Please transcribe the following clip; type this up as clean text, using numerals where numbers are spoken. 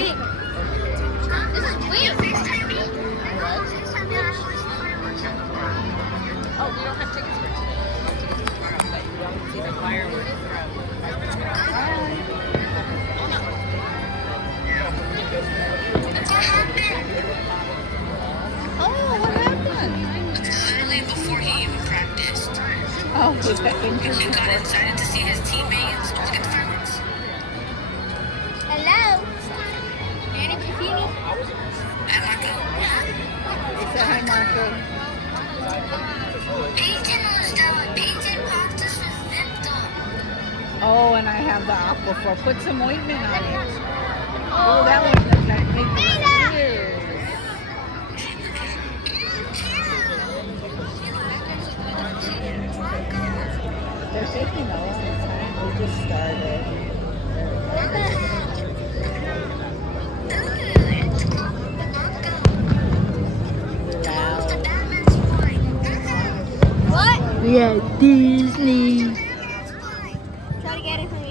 weak. This is weak. Oh, we don't have tickets for today. We have tickets for tomorrow, but you don't see the fireworks. Oh, what happened? Literally before he even practiced. Oh, he got And injured he got before. excited to see his teammates. Look at the fireworks. Hello. Annie Buffini. And Marco. He said, hi, Marco. Peyton was down. Peyton popped us with Victor. Oh, and I have the Aquaphor. Put some ointment on it. Oh, that one does not make the tears. They're taking a long time. We just started. Loud. What? Yeah, Disney. Try to get it for me.